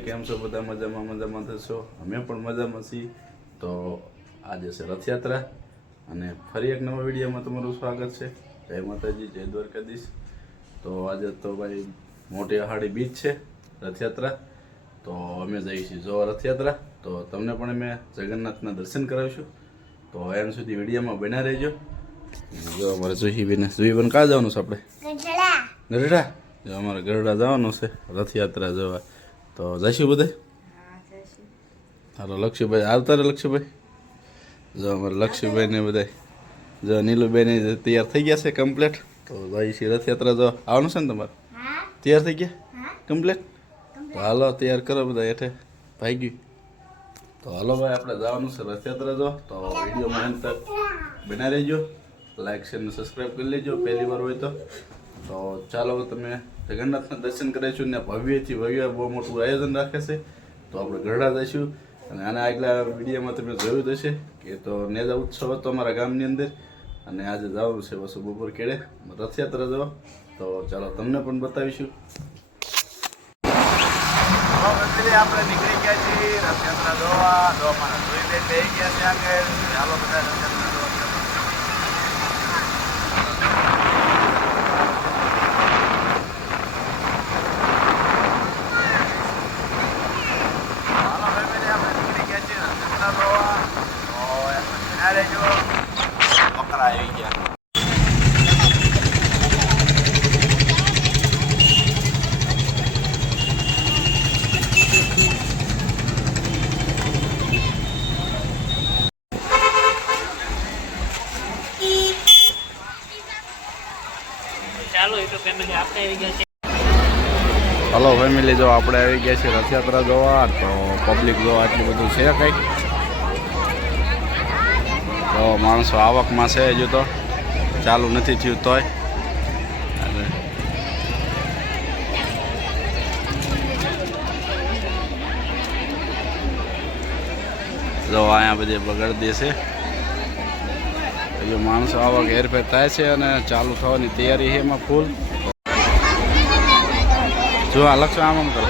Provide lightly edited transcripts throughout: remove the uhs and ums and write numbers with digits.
Family કેમ છો? બધા મજામાં થશો? અમે પણ મજામાં છીએ. તો આજે છે રથયાત્રા અને ફરી એક નવા વિડીયોમાં તમારું સ્વાગત છે. જય માતાજી, જય દ્વારકાધીશ. તો આજે તો ભાઈ મોટી અહાડી બીજ છે, રથયાત્રા. તો અમે જઈએ છીએ જો રથયાત્રા. તો તમને પણ અમે જગન્નાથના દર્શન કરાવીશું. તો એમ સુધી વિડીયોમાં બન્યા રહેજો. જો અમારે જોઈબેન કાં જવાનું છે? આપણે ગરડા. જો અમારે ગરડા જવાનું છે રથયાત્રા જોવા. તો જઈશું બધા. હાલો લક્ષ્યભાઈ આવતા રે. લક્ષ્યભાઈ જો અમારે લક્ષ્યભાઈ ને બધા જો નીલુબેન તૈયાર થઈ ગયા છે કમ્પ્લીટ. તો જઈએ છીએ રથયાત્રા જો આવવાનું છે ને તમારે? તૈયાર થઈ ગયા કમ્પ્લીટ? તો હાલો તૈયાર કરો બધા હેઠે ભાઈ. તો હાલો ભાઈ આપણે જવાનું છે રથયાત્રા જો. તો વિડીયોમાં અંત તક બના રહેજો. લાઈક શેર ને સબસ્ક્રાઈબ કરી લેજો પહેલી વાર હોય તો. તો ચાલો તમે જગન્નાથના દર્શન કરીશું ને ભવ્યથી ભવ્ય બહુ મોટું આયોજન રાખે છે. તો આપણે ગરડા જઈશું અને આના આગલા વિડીયોમાં તમે જોયું જ હશે કે તો નેજા ઉત્સવ હતો અમારા ગામની અંદર અને આજે જવાનું છે વસુ બપોર કેળે રથયાત્રા જવા. તો ચાલો તમને પણ બતાવીશું. આપણે નીકળી ગયા છીએ રથયાત્રા જોવા. જો મારા જોઈ બે થઈ ગયા છે આગળ. ચાલો બધા રથયાત્રા આવી ગયા. ચાલો એ તો ફેમિલી આપણે આવી ગયા છે. હલો ફેમિલી, જો આપણે આવી ગયા છીએ રથયાત્રા જોવા. તો પબ્લિક જો આટલું બધું છે કંઈક. તો માણસો આવકમાં છે હજુ તો ચાલુ નથી થયું તોય. જો અહીંયા બધી બગડી છે. હજુ માણસો આવક હેરફેર થાય છે અને ચાલુ થવાની તૈયારી છે એમાં ફૂલ. જો આ લક્ષ આમ કરો.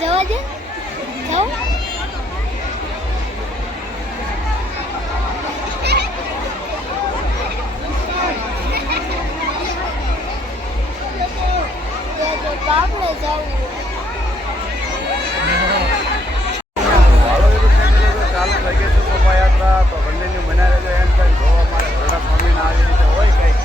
જવા દે જાઓ. આપણે જવું ચાલુ થઈ ગઈ છે શોભાયાત્રા. તો બંનેની બનાવી રહેજો એમ કંઈ જોવા મારે ઘરડા સ્વામીના આવી રીતે હોય કંઈક.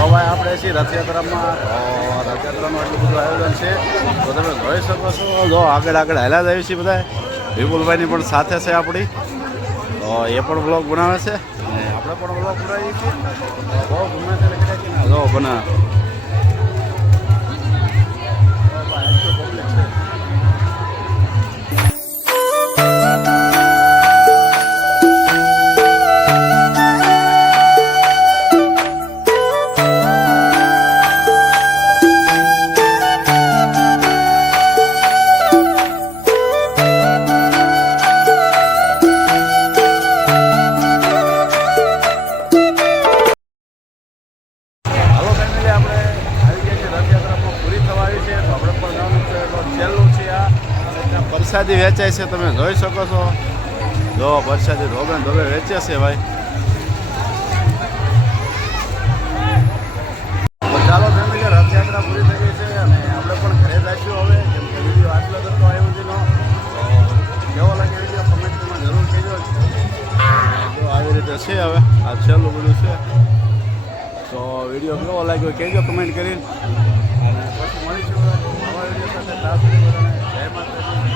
તો ભાઈ આપણે છીએ રથયાત્રામાં. તો રથયાત્રાનું એટલું બધું આયોજન છે તો તમે જોઈ શકો છો. જો આગળ આગળ હાલ્યા જ આવી છીએ બધા. વિપુલભાઈની પણ સાથે છે આપણી, તો એ પણ બ્લોગ બનાવે છે અને આપણે પણ બ્લોગ બનાવીએ છીએ. તો બહુ ગમે ત્યારે જો બનાવે. હાલો ફેમિલી, આપણે આવી ગયા છીએ રથયાત્રામાં પૂરી થવા આવી છે. તો આપણે પણ જવાનું છે. તો છેલ્લું છે આ. અને ત્યાં પ્રસાદી વેચાય છે, તમે જોઈ શકો છો. જો પ્રસાદી ધોબે ધોબે વેચે છે ભાઈ. તો ચાલો ફેમિલી, રથયાત્રા પૂરી થઈ ગઈ છે અને આપણે પણ ઘરે જઈશું હવે. કેમ કે વિડીયો આટલો કરતો આવ્યો છે. તો કેવો લાગે વિડીયો કમેન્ટમાં જરૂર કહેજો. તો આવી રીતે છે હવે. આ છેલ્લું બધું છે. તો વિડીયો કેવો લાગ્યો કહેજો કમેન્ટ કરીને. અને પછી મળીશું નવા વિડીયો સાથે. જય માતાજી.